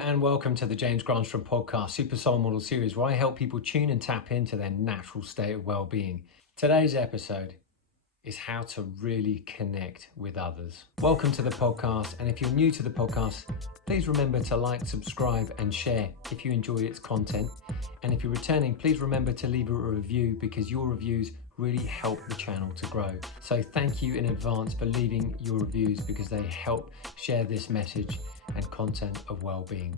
And welcome to the James Granström Podcast, Super Soul Model series, where I help people tune and tap into their natural state of well-being. Today's episode is how to really connect with others. Welcome to the podcast, and if you're new to the podcast, please remember to like, subscribe and share if you enjoy its content. And if you're returning, please remember to leave a review because your reviews really help the channel to grow. So thank you in advance for leaving your reviews because they help share this message and content of well-being.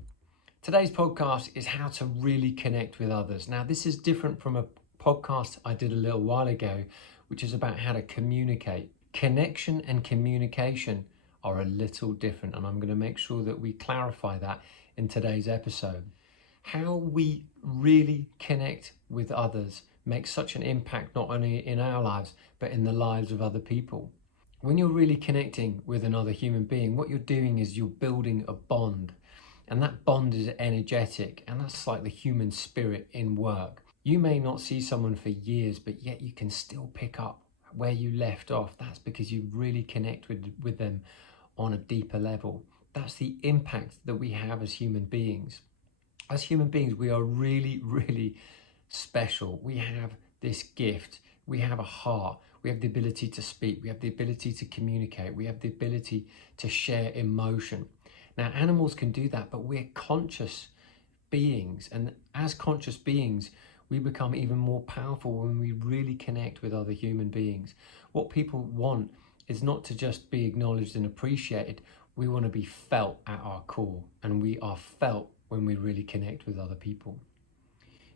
Today's podcast is how to really connect with others. Now, this is different from a podcast I did a little while ago, which is about how to communicate. Connection and communication are a little different, and I'm going to make sure that we clarify that in today's episode. How we really connect with others makes such an impact not only in our lives, but in the lives of other people. When you're really connecting with another human being, what you're doing is you're building a bond, and that bond is energetic, and that's like the human spirit in work. You may not see someone for years, but yet you can still pick up where you left off. That's because you really connect with them on a deeper level. That's the impact that we have as human beings. As human beings, we are really, really special. We have this gift. We have a heart. We have the ability to speak. We have the ability to communicate. We have the ability to share emotion. Now, animals can do that, but we're conscious beings. And as conscious beings, we become even more powerful when we really connect with other human beings. What people want is not to just be acknowledged and appreciated. We want to be felt at our core, and we are felt when we really connect with other people.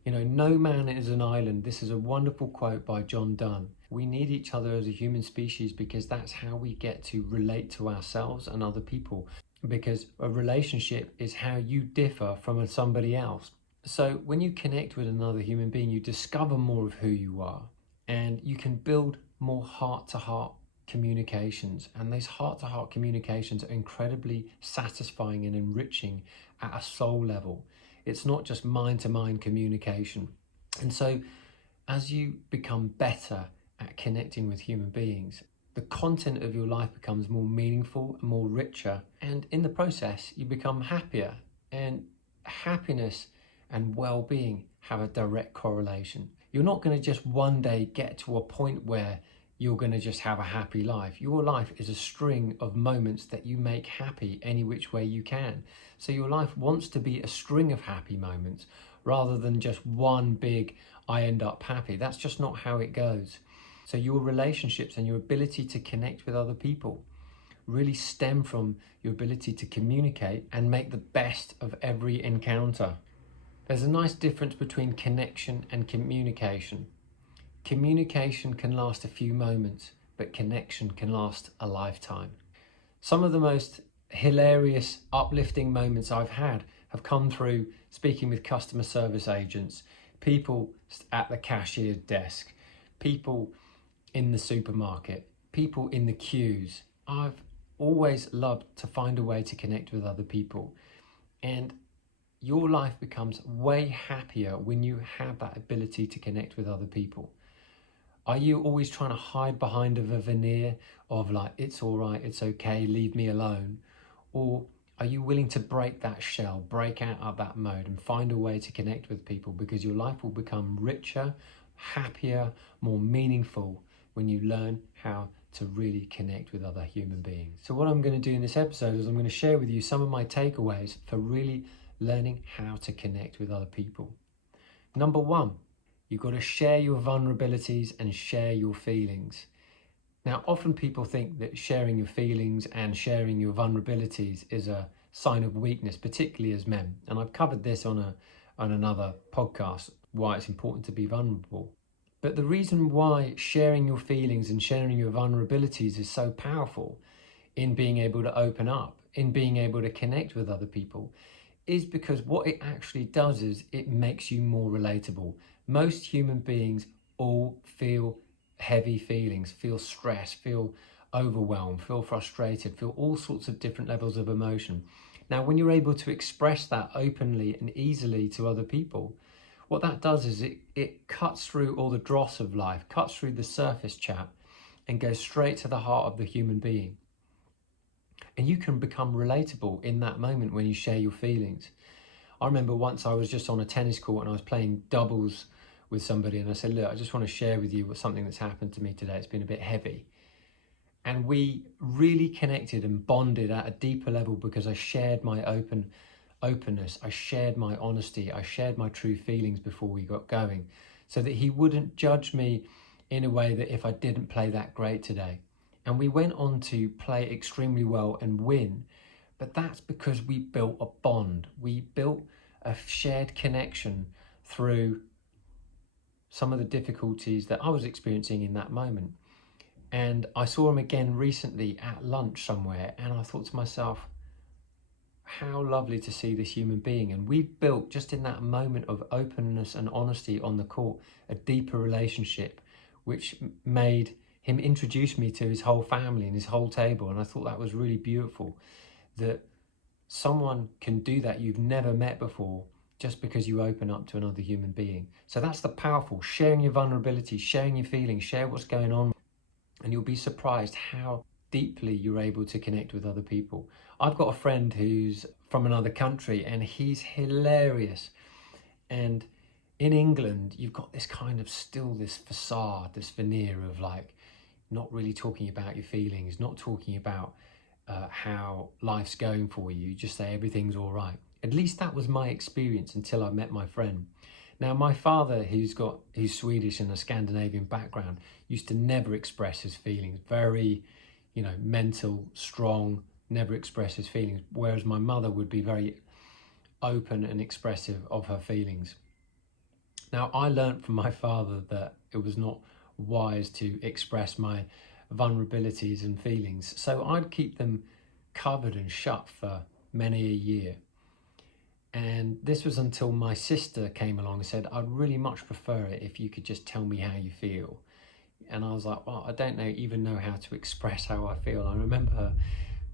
You know, no man is an island. This is a wonderful quote by John Donne. We need each other as a human species because that's how we get to relate to ourselves and other people. Because a relationship is how you differ from somebody else. So when you connect with another human being, you discover more of who you are, and you can build more heart-to-heart communications. And those heart-to-heart communications are incredibly satisfying and enriching at a soul level. It's not just mind-to-mind communication. And so as you become better at connecting with human beings, the content of your life becomes more meaningful and more richer. And in the process, you become happier. And happiness and well-being have a direct correlation. You're not going to just one day get to a point where you're going to just have a happy life. Your life is a string of moments that you make happy any which way you can. So your life wants to be a string of happy moments rather than just one big, I end up happy. That's just not how it goes. So your relationships and your ability to connect with other people really stem from your ability to communicate and make the best of every encounter. There's a nice difference between connection and communication. Communication can last a few moments, but connection can last a lifetime. Some of the most hilarious, uplifting moments I've had have come through speaking with customer service agents, people at the cashier's desk, people in the supermarket, people in the queues. I've always loved to find a way to connect with other people. And your life becomes way happier when you have that ability to connect with other people. Are you always trying to hide behind a veneer of like, it's all right, it's okay, leave me alone? Or are you willing to break that shell, break out of that mode and find a way to connect with people? Because your life will become richer, happier, more meaningful when you learn how to really connect with other human beings. So what I'm going to do in this episode is I'm going to share with you some of my takeaways for really learning how to connect with other people. Number one, you've got to share your vulnerabilities and share your feelings. Now, often people think that sharing your feelings and sharing your vulnerabilities is a sign of weakness, particularly as men. And I've covered this on another podcast, why it's important to be vulnerable. But the reason why sharing your feelings and sharing your vulnerabilities is so powerful in being able to open up, in being able to connect with other people, is because what it actually does is it makes you more relatable. Most human beings all feel heavy feelings, feel stress, feel overwhelmed, feel frustrated, feel all sorts of different levels of emotion. Now, when you're able to express that openly and easily to other people, what that does is it cuts through all the dross of life, cuts through the surface chat and goes straight to the heart of the human being. And you can become relatable in that moment when you share your feelings. I remember once I was just on a tennis court and I was playing doubles with somebody, and I said, look, I just want to share with you something that's happened to me today. It's been a bit heavy. And we really connected and bonded at a deeper level because I shared my openness, I shared my honesty, I shared my true feelings before we got going, so that he wouldn't judge me in a way that if I didn't play that great today. And we went on to play extremely well and win, but that's because we built a bond. We built a shared connection through some of the difficulties that I was experiencing in that moment. And I saw him again recently at lunch somewhere, and I thought to myself, how lovely to see this human being. And we built, just in that moment of openness and honesty on the court, a deeper relationship, which made him introduce me to his whole family and his whole table. And I thought that was really beautiful, that someone can do that you've never met before just because you open up to another human being. So that's the powerful, sharing your vulnerability, sharing your feelings, share what's going on. And you'll be surprised how deeply you're able to connect with other people. I've got a friend who's from another country and he's hilarious. And in England, you've got this kind of still this facade, this veneer of like not really talking about your feelings, not talking about how life's going for you. You just say everything's all right. At least that was my experience until I met my friend. Now, my father, who's Swedish and a Scandinavian background, used to never express his feelings. Very, mental, strong, never express his feelings. Whereas my mother would be very open and expressive of her feelings. Now, I learned from my father that it was not wise to express my vulnerabilities and feelings. So I'd keep them covered and shut for many a year. And this was until my sister came along and said, I'd really much prefer it if you could just tell me how you feel. And I was like, well, I don't even know how to express how I feel. I remember her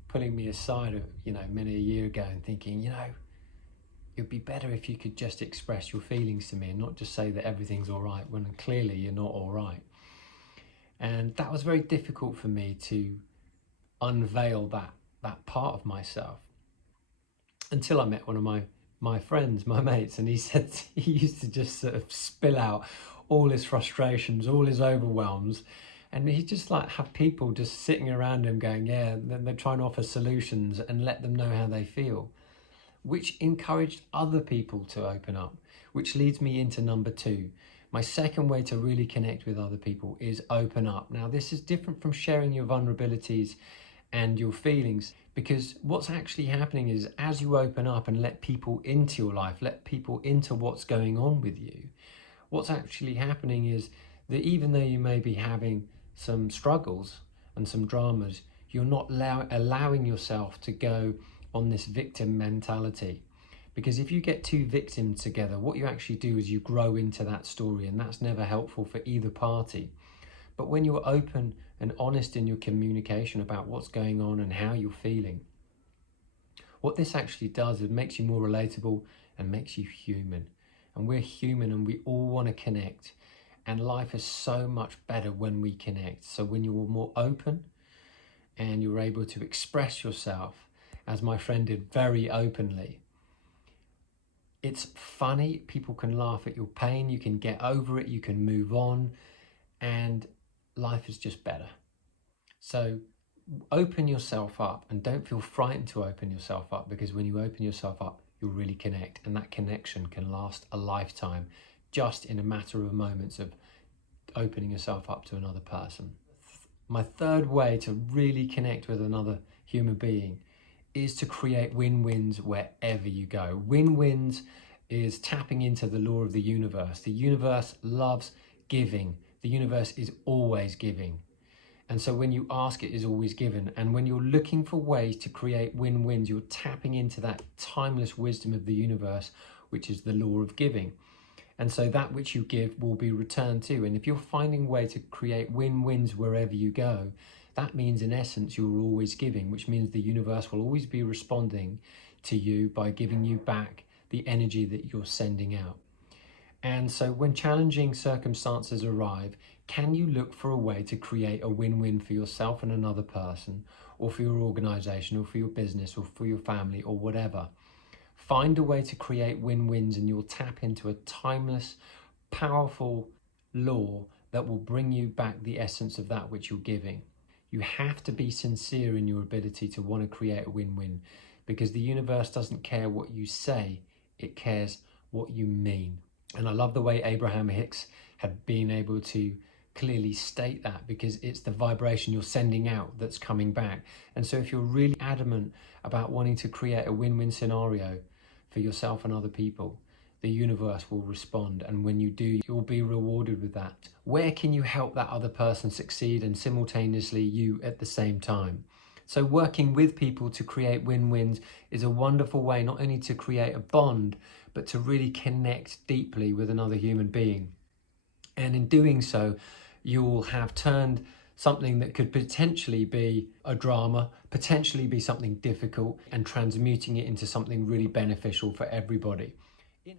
pulling me aside, many a year ago and thinking, it'd be better if you could just express your feelings to me and not just say that everything's all right when clearly you're not all right. And that was very difficult for me to unveil that part of myself until I met one of my friends, my mates, and he said he used to just sort of spill out all his frustrations, all his overwhelms, and he just have people just sitting around him going, yeah, then they're trying to offer solutions and let them know how they feel, which encouraged other people to open up, which leads me into number 2. My second way to really connect with other people is open up. Now, this is different from sharing your vulnerabilities and your feelings, because what's actually happening is as you open up and let people into your life, let people into what's going on with you, what's actually happening is that even though you may be having some struggles and some dramas, you're not allowing yourself to go on this victim mentality. Because if you get two victims together, what you actually do is you grow into that story, and that's never helpful for either party. But when you're open and honest in your communication about what's going on and how you're feeling, what this actually does is makes you more relatable and makes you human. And we're human and we all want to connect. And life is so much better when we connect. So when you're more open and you're able to express yourself, as my friend did very openly, it's funny, people can laugh at your pain, you can get over it, you can move on, and life is just better. So open yourself up and don't feel frightened to open yourself up, because when you open yourself up, you'll really connect, and that connection can last a lifetime just in a matter of moments of opening yourself up to another person. My third way to really connect with another human being is to create win-wins wherever you go. Win-wins is tapping into the law of the universe. The universe loves giving. The universe is always giving. And so when you ask, it is always given. And when you're looking for ways to create win-wins, you're tapping into that timeless wisdom of the universe, which is the law of giving. And so that which you give will be returned to. And if you're finding a way to create win-wins wherever you go, that means in essence you're always giving, which means the universe will always be responding to you by giving you back the energy that you're sending out. And so when challenging circumstances arrive, can you look for a way to create a win-win for yourself and another person, or for your organization or for your business or for your family or whatever. Find a way to create win-wins and you'll tap into a timeless, powerful law that will bring you back the essence of that which you're giving. You have to be sincere in your ability to want to create a win-win, because the universe doesn't care what you say, it cares what you mean. And I love the way Abraham Hicks had been able to clearly state that, because it's the vibration you're sending out that's coming back. And so if you're really adamant about wanting to create a win-win scenario for yourself and other people, the universe will respond. And when you do, you'll be rewarded with that. Where can you help that other person succeed and simultaneously you at the same time? So working with people to create win-wins is a wonderful way not only to create a bond, but to really connect deeply with another human being. And in doing so, you'll have turned something that could potentially be a drama, potentially be something difficult, and transmuting it into something really beneficial for everybody.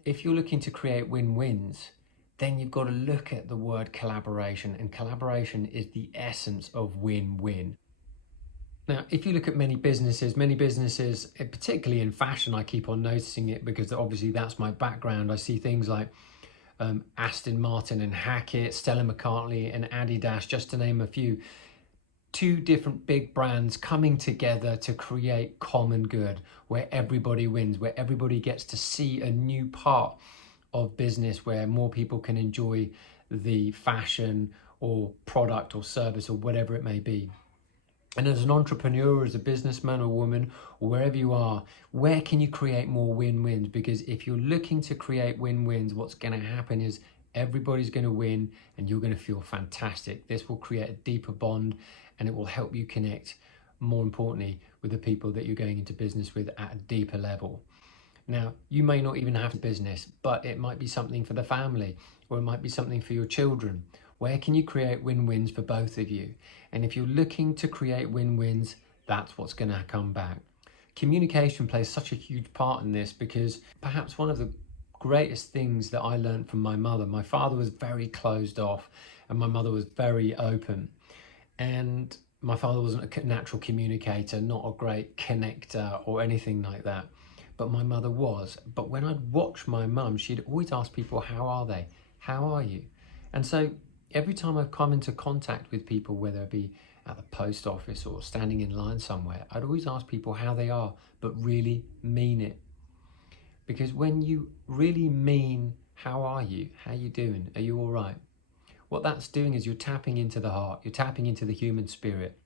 If you're looking to create win-wins, then you've got to look at the word collaboration, and collaboration is the essence of win-win. Now, if you look at many businesses, particularly in fashion, I keep on noticing it because obviously that's my background. I see things like Aston Martin and Hackett, Stella McCartney and Adidas, just to name a few. Two different big brands coming together to create common good, where everybody wins, where everybody gets to see a new part of business, where more people can enjoy the fashion or product or service or whatever it may be. And as an entrepreneur, as a businessman or woman, or wherever you are, where can you create more win-wins? Because if you're looking to create win-wins, what's going to happen is everybody's going to win and you're going to feel fantastic. This will create a deeper bond and it will help you connect, more importantly, with the people that you're going into business with at a deeper level. Now, you may not even have a business, but it might be something for the family, or it might be something for your children. Where can you create win-wins for both of you? And if you're looking to create win-wins, that's what's going to come back. Communication plays such a huge part in this, because perhaps one of the greatest things that I learned from my mother, my father was very closed off and my mother was very open. And my father wasn't a natural communicator, not a great connector or anything like that. But my mother was. But when I'd watch my mum, she'd always ask people, how are they? How are you? And so every time I've come into contact with people, whether it be at the post office or standing in line somewhere, I'd always ask people how they are, but really mean it. Because when you really mean, how are you? How you doing? Are you all right? What that's doing is you're tapping into the heart. You're tapping into the human spirit.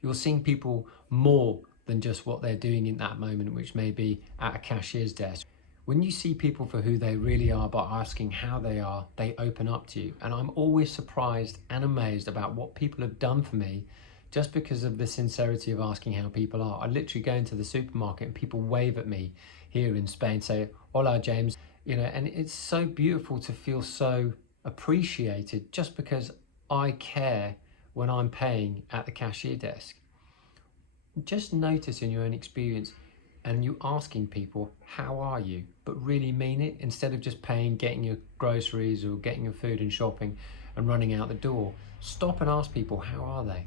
You're seeing people more than just what they're doing in that moment, which may be at a cashier's desk. When you see people for who they really are by asking how they are, they open up to you. And I'm always surprised and amazed about what people have done for me just because of the sincerity of asking how people are. I literally go into the supermarket and people wave at me here in Spain, say, "Hola, James," and it's so beautiful to feel so appreciated just because I care when I'm paying at the cashier desk. Just notice in your own experience, and you asking people, how are you? But really mean it, instead of just paying, getting your groceries or getting your food and shopping and running out the door. Stop and ask people, how are they?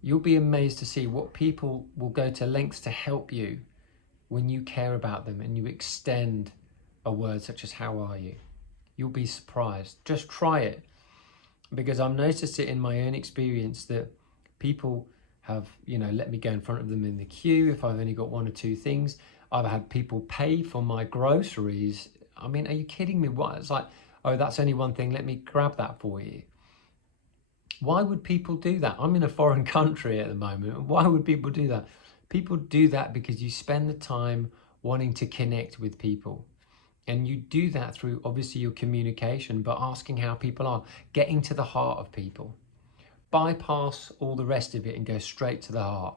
You'll be amazed to see what people will go to lengths to help you when you care about them and you extend a word such as, how are you? You'll be surprised. Just try it, because I've noticed it in my own experience that people have, let me go in front of them in the queue if I've only got one or two things. I've had people pay for my groceries. I mean, are you kidding me? What? It's like, oh, that's only one thing, let me grab that for you. Why would people do that? I'm in a foreign country at the moment. Why would people do that? People do that because you spend the time wanting to connect with people. And you do that through, obviously, your communication, but asking how people are, getting to the heart of people. Bypass all the rest of it and go straight to the heart.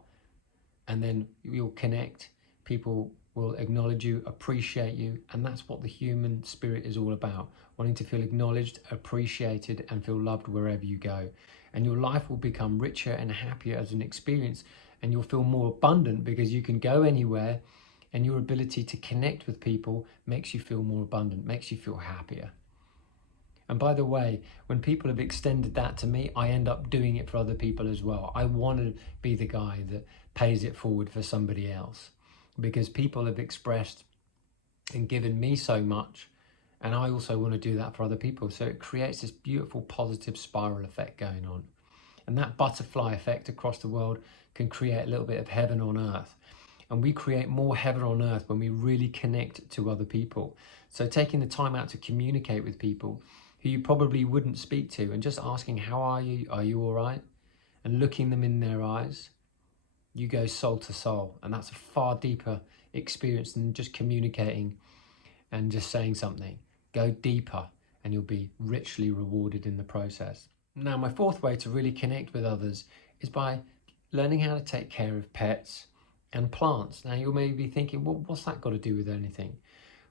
And then you'll connect. People will acknowledge you, appreciate you. And that's what the human spirit is all about. Wanting to feel acknowledged, appreciated, and feel loved wherever you go. And your life will become richer and happier as an experience. And you'll feel more abundant because you can go anywhere. And your ability to connect with people makes you feel more abundant, makes you feel happier. And by the way, when people have extended that to me, I end up doing it for other people as well. I want to be the guy that pays it forward for somebody else, because people have expressed and given me so much, and I also want to do that for other people. So it creates this beautiful positive spiral effect going on. And that butterfly effect across the world can create a little bit of heaven on earth. And we create more heaven on earth when we really connect to other people. So taking the time out to communicate with people who you probably wouldn't speak to, and just asking, how are you all right? And looking them in their eyes, you go soul to soul. And that's a far deeper experience than just communicating and just saying something. Go deeper and you'll be richly rewarded in the process. Now, my fourth way to really connect with others is by learning how to take care of pets and plants. Now, you may be thinking, well, what's that got to do with anything?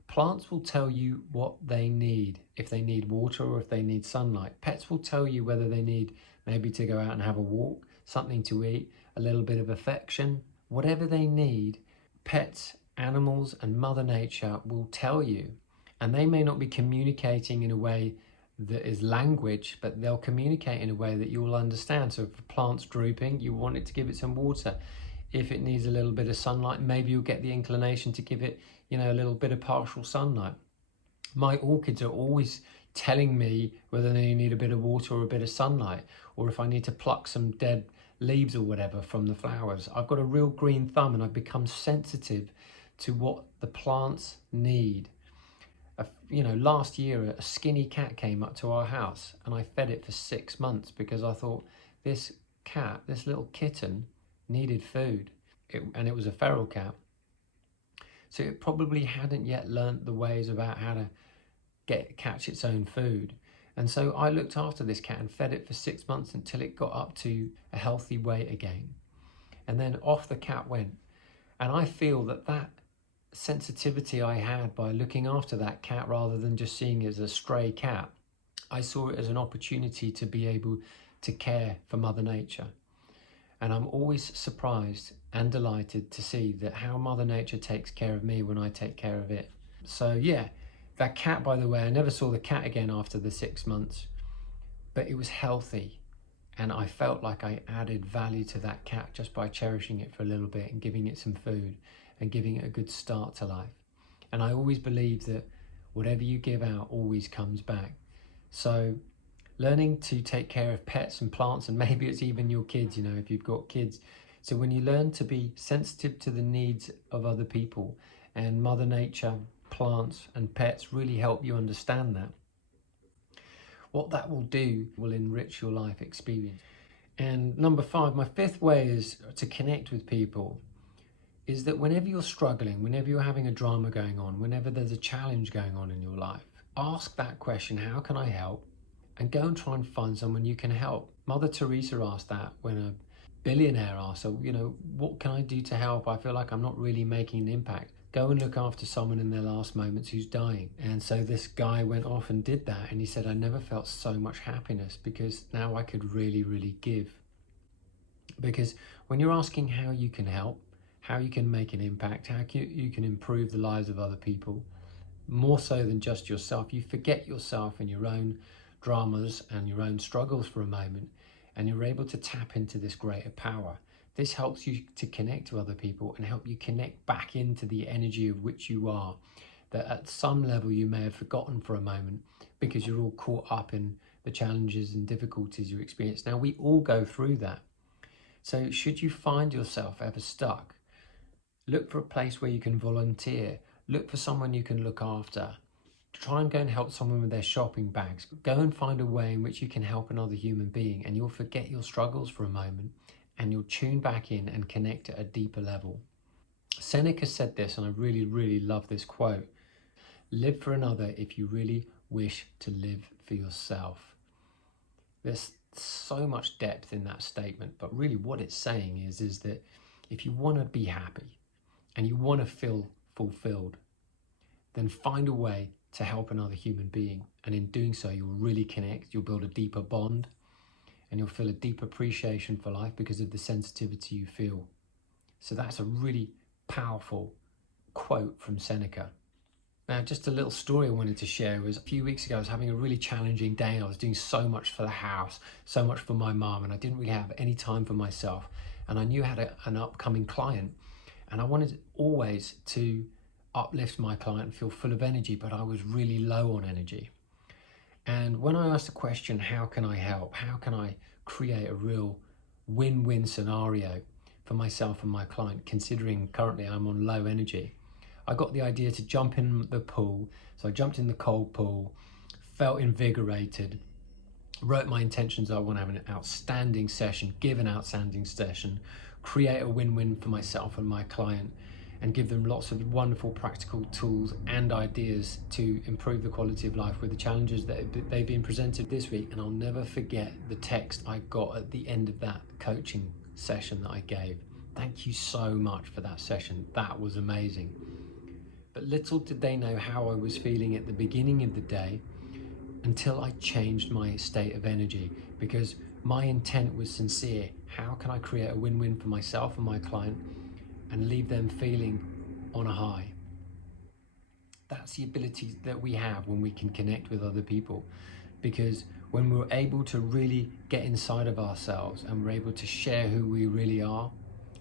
Plants will tell you what they need, if they need water or if they need sunlight. Pets will tell you whether they need maybe to go out and have a walk, something to eat, a little bit of affection. Whatever they need, pets, animals, and Mother Nature will tell you. And they may not be communicating in a way that is language, but they'll communicate in a way that you'll understand. So if a plant's drooping, you want it to give it some water. If it needs a little bit of sunlight, maybe you'll get the inclination to give it, a little bit of partial sunlight. My orchids are always telling me whether they need a bit of water or a bit of sunlight, or if I need to pluck some dead leaves or whatever from the flowers. I've got a real green thumb, and I've become sensitive to what the plants need. Last year, a skinny cat came up to our house, and I fed it for 6 months because I thought this little kitten, needed food. And it was a feral cat. So it probably hadn't yet learnt the ways about how to catch its own food. And so I looked after this cat and fed it for 6 months until it got up to a healthy weight again. And then off the cat went. And I feel that sensitivity I had by looking after that cat, rather than just seeing it as a stray cat, I saw it as an opportunity to be able to care for Mother Nature. And I'm always surprised and delighted to see that how Mother Nature takes care of me when I take care of it. So yeah, that cat, by the way, I never saw the cat again after the 6 months, but it was healthy. And I felt like I added value to that cat just by cherishing it for a little bit and giving it some food and giving it a good start to life. And I always believe that whatever you give out always comes back. So learning to take care of pets and plants, and maybe it's even your kids, if you've got kids. So when you learn to be sensitive to the needs of other people, and Mother Nature, plants and pets really help you understand that, what that will do will enrich your life experience. And number 5, my 5th way is to connect with people, is that whenever you're struggling, whenever you're having a drama going on, whenever there's a challenge going on in your life, ask that question, how can I help? And go and try and find someone you can help. Mother Teresa asked that when a billionaire asked her, what can I do to help? I feel like I'm not really making an impact. Go and look after someone in their last moments who's dying. And so this guy went off and did that. And he said, I never felt so much happiness because now I could really, really give. Because when you're asking how you can help, how you can make an impact, how you can improve the lives of other people, more so than just yourself, you forget yourself and your own dramas and your own struggles for a moment, and you're able to tap into this greater power. This helps you to connect to other people and help you connect back into the energy of which you are, that at some level you may have forgotten for a moment because you're all caught up in the challenges and difficulties you experience. Now, we all go through that. So should you find yourself ever stuck, look for a place where you can volunteer, look for someone you can look after. Try and go and help someone with their shopping bags. Go and find a way in which you can help another human being, and you'll forget your struggles for a moment and you'll tune back in and connect at a deeper level. Seneca said this, and I really, really love this quote. Live for another if you really wish to live for yourself. There's so much depth in that statement, but really what it's saying is that if you want to be happy and you want to feel fulfilled, then find a way to help another human being. And in doing so, you'll really connect, you'll build a deeper bond, and you'll feel a deep appreciation for life because of the sensitivity you feel. So that's a really powerful quote from Seneca. Now, just a little story I wanted to share was a few weeks ago, I was having a really challenging day. I was doing so much for the house, so much for my mum, and I didn't really have any time for myself. And I knew I had an upcoming client, and I wanted always to uplift my client and feel full of energy, but I was really low on energy. And when I asked the question, how can I help? How can I create a real win-win scenario for myself and my client, considering currently I'm on low energy? I got the idea to jump in the pool. So I jumped in the cold pool, felt invigorated, wrote my intentions. I want to have an outstanding session, give an outstanding session, create a win-win for myself and my client, and give them lots of wonderful practical tools and ideas to improve the quality of life with the challenges that they've been presented this week. And I'll never forget the text I got at the end of that coaching session that I gave. Thank you so much for that session. That was amazing. But little did they know how I was feeling at the beginning of the day until I changed my state of energy, because my intent was sincere. How can I create a win-win for myself and my client and leave them feeling on a high? That's the ability that we have when we can connect with other people, because when we're able to really get inside of ourselves and we're able to share who we really are,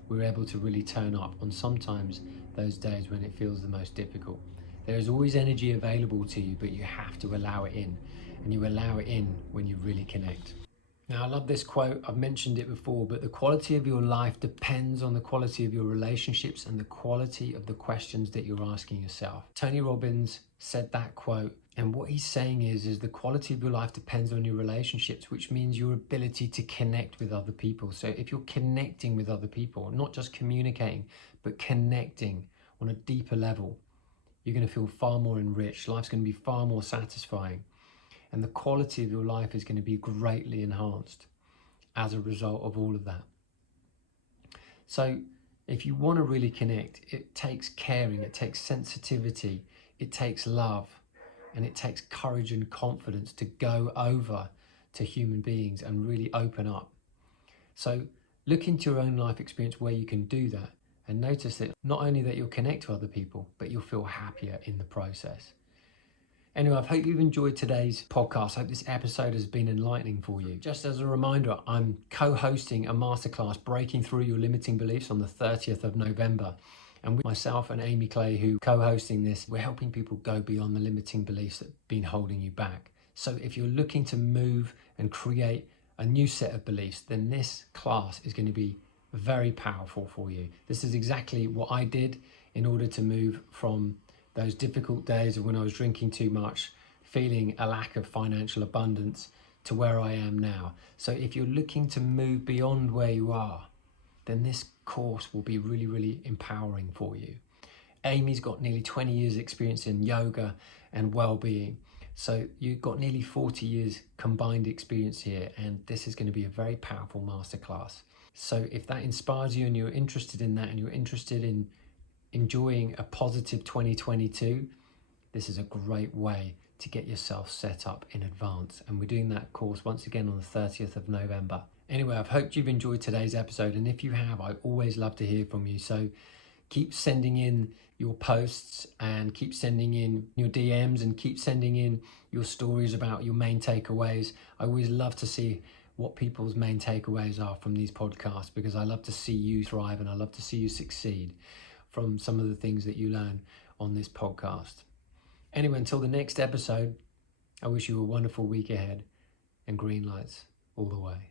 we're able to really turn up on sometimes those days when it feels the most difficult. There is always energy available to you, but you have to allow it in, and you allow it in when you really connect. Now, I love this quote. I've mentioned it before, but the quality of your life depends on the quality of your relationships and the quality of the questions that you're asking yourself. Tony Robbins said that quote, and what he's saying is the quality of your life depends on your relationships, which means your ability to connect with other people. So if you're connecting with other people, not just communicating, but connecting on a deeper level, you're going to feel far more enriched. Life's going to be far more satisfying. And the quality of your life is going to be greatly enhanced as a result of all of that. So if you want to really connect, it takes caring, it takes sensitivity, it takes love, and it takes courage and confidence to go over to human beings and really open up. So look into your own life experience where you can do that, and notice that not only that you'll connect to other people, but you'll feel happier in the process. Anyway, I hope you've enjoyed today's podcast. I hope this episode has been enlightening for you. Just as a reminder, I'm co-hosting a masterclass, Breaking Through Your Limiting Beliefs, on the 30th of November. And with myself and Amy Clay, who co-hosting this, we're helping people go beyond the limiting beliefs that have been holding you back. So if you're looking to move and create a new set of beliefs, then this class is going to be very powerful for you. This is exactly what I did in order to move from those difficult days of when I was drinking too much, feeling a lack of financial abundance, to where I am now. So if you're looking to move beyond where you are, then this course will be really, really empowering for you. Amy's got nearly 20 years experience in yoga and well-being. So you've got nearly 40 years combined experience here, and this is going to be a very powerful masterclass. So if that inspires you and you're interested in that, and you're interested in enjoying a positive 2022, this is a great way to get yourself set up in advance. And we're doing that course once again on the 30th of November. Anyway, I've hoped you've enjoyed today's episode, and if you have, I always love to hear from you. So keep sending in your posts, and keep sending in your DMs, and keep sending in your stories about your main takeaways. I always love to see what people's main takeaways are from these podcasts, because I love to see you thrive and I love to see you succeed from some of the things that you learn on this podcast. Anyway, until the next episode, I wish you a wonderful week ahead, and green lights all the way.